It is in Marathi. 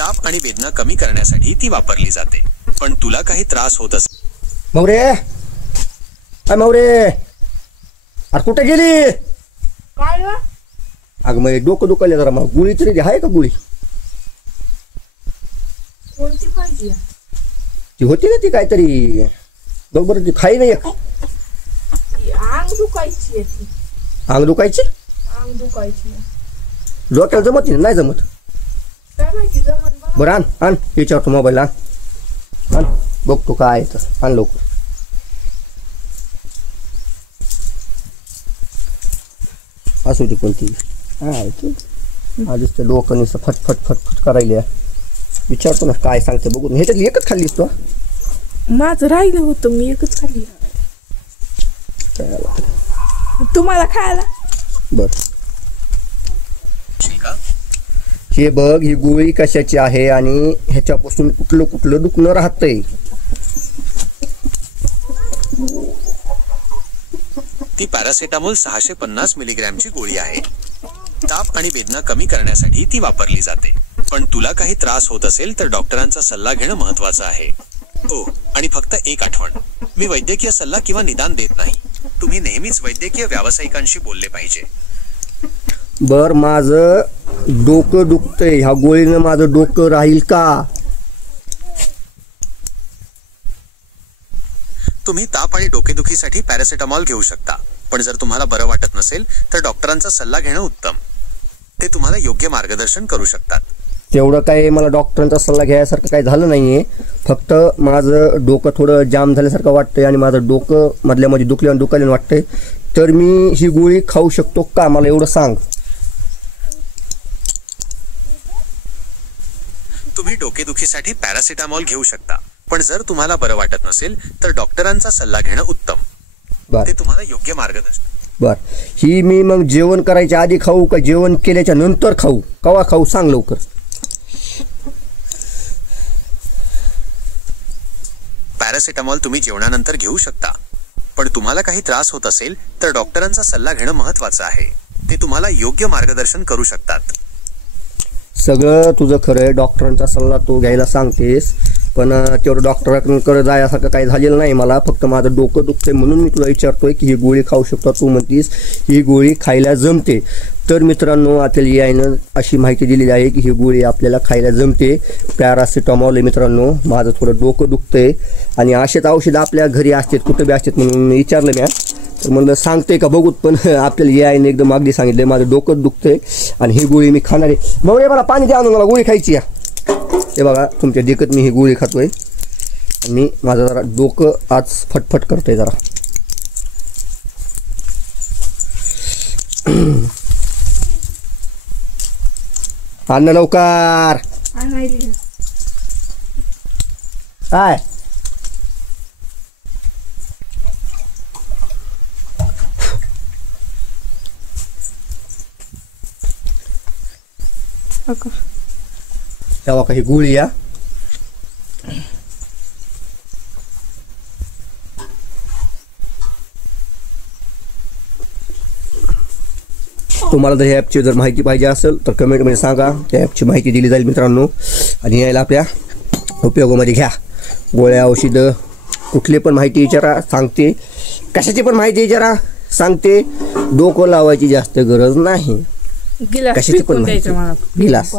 ताप आणि वेदना कमी करण्यासाठी ती वापरली जाते. पण तुला काही त्रास होत असेल. मौरे अय मौरे, अरे कुठे गेली? काय अगं मग डोकं दुखायला जरा, मग गोळी तरी आहे का? गोळी कोणती पाहिजे? ती होती ना ती काहीतरी, बघ बरं ती खाई नाही. अंग दुखायची आहे ती. अंग दुखायची? अंग दुखायची डोक्याला जमत नाही जमत. काय माहिती जमत. बरं आण आण, याच्यावर मोबाईल आण आण, बघतो काय तर, आण लवकर. असू दे कोणती. हा आधीच तर डोकं नुसतं फटफट फटफट करायला. विचारतो ना काय सांगते बघू. ह्याच्यातली एकच खाल्लीस तू? माझं राहिलं होतं, मी एकच खाल्ली. तुम्हाला खायला? बर हे बघ, ही गोळी कशाची आहे आणि ह्याच्यापासून कुठलं कुठलं दुखणं राहतंय. ती पॅरासिटामॉल 650 मिलीग्रॅमची गोळी आहे. ताप आणि वेदना कमी करण्यासाठी ती वापरली जाते. पण तुला काही त्रास होत असेल तर डॉक्टरांचा सल्ला घेणं महत्वाचं आहे. हो, आणि फक्त एक आठवण, मी वैद्यकीय सल्ला किंवा निदान देत नाही. तुम्ही नेहमीच वैद्यकीय व्यावसायिकांशी बोलले पाहिजे. बर, माझं डोकं दुखतंय, ह्या गोळीनं माझं डोकं राहील का? तुम्ही ताप आणि डोकेदुखीसाठी पॅरासिटामॉल घेऊ शकता. पण जर तुम्हाला बरं वाटत नसेल तर डॉक्टरांचा सल्ला घेणं उत्तम. ते तुम्हाला योग्य मार्गदर्शन करू शकतात. तेवढं काही मला डॉक्टरांचा सल्ला घ्यायसारखं काही झालं नाहीये. फक्त माझं डोकं थोडं जाम झाल्यासारखं वाटतंय आणि माझं डोकं मधल्यामध्ये दुखायला वाटतंय. तर मी ही गोळी खाऊ शकतो का, मला एवढं सांग. तुम्ही डोकेदुखीसाठी पॅरासिटामॉल घेऊ शकता. पण जर तुम्हाला बरं वाटत नसेल तर डॉक्टरांचा सल्ला घेणं उत्तम. ते तुम्हाला योग्य मार्गदर्शन. बर, ही मी मग जेवण करायच्या आधी खाऊ का जेवण केल्याच्या नंतर खाऊ? कवा खाऊ सांग लवकर. पॅरासिटामॉल तुम्ही जेवणानंतर घेऊ शकता. पण तुम्हाला काही त्रास होत असेल तर डॉक्टरांचा सल्ला घेणं महत्वाचं आहे. ते तुम्हाला योग्य मार्गदर्शन करू शकतात. सगळं तुझं खरं आहे, डॉक्टरांचा सल्ला तू घ्यायला सांगतेस, पण तेवढं डॉक्टरांकडे जायसारखं काही झालेलं नाही मला. फक्त माझं डोकं दुखतंय म्हणून मी तुला विचारतोय की ही गोळी खाऊ शकतो. तू म्हणतीस ही गोळी खायला जमते. तर मित्रांनो, आपल्याला यायनं अशी माहिती दिलेली आहे की ही गोळी आपल्याला खायला जमते. पॅरासिटामॉल आहे मित्रांनो. माझं थोडं डोकं दुखतंय आणि असेच औषधं आपल्या घरी असतात, कुठं बी असतात म्हणून विचारलं मी. तर म्हणलं सांगते का बघूत, पण आपल्याला यायनं एकदम अगदी सांगितलं माझं डोकं दुखतंय आणि ही गोळी मी खाणार आहे. मग मला पाणी द्या, मला गोळी खायची आहे. हे बघा तुमच्या देखत मी ही गोळी खातोय आणि माझं जरा डोकं आज फटफट करतंय जरा. आण लवकर. काय तेव्हा काही गोळी या. तुम्हाला जर ह्या ॲपची जर माहिती पाहिजे असेल तर कमेंटमध्ये सांगा. त्या ॲपची माहिती दिली जाईल मित्रांनो आणि यायला आपल्या उपयोगामध्ये घ्या. गोळ्या औषधं कुठली पण माहिती विचारा सांगते, कशाची पण माहिती विचारा सांगते. डोकं लावायची जास्त गरज नाही. कशाची पण माहिती. गिलास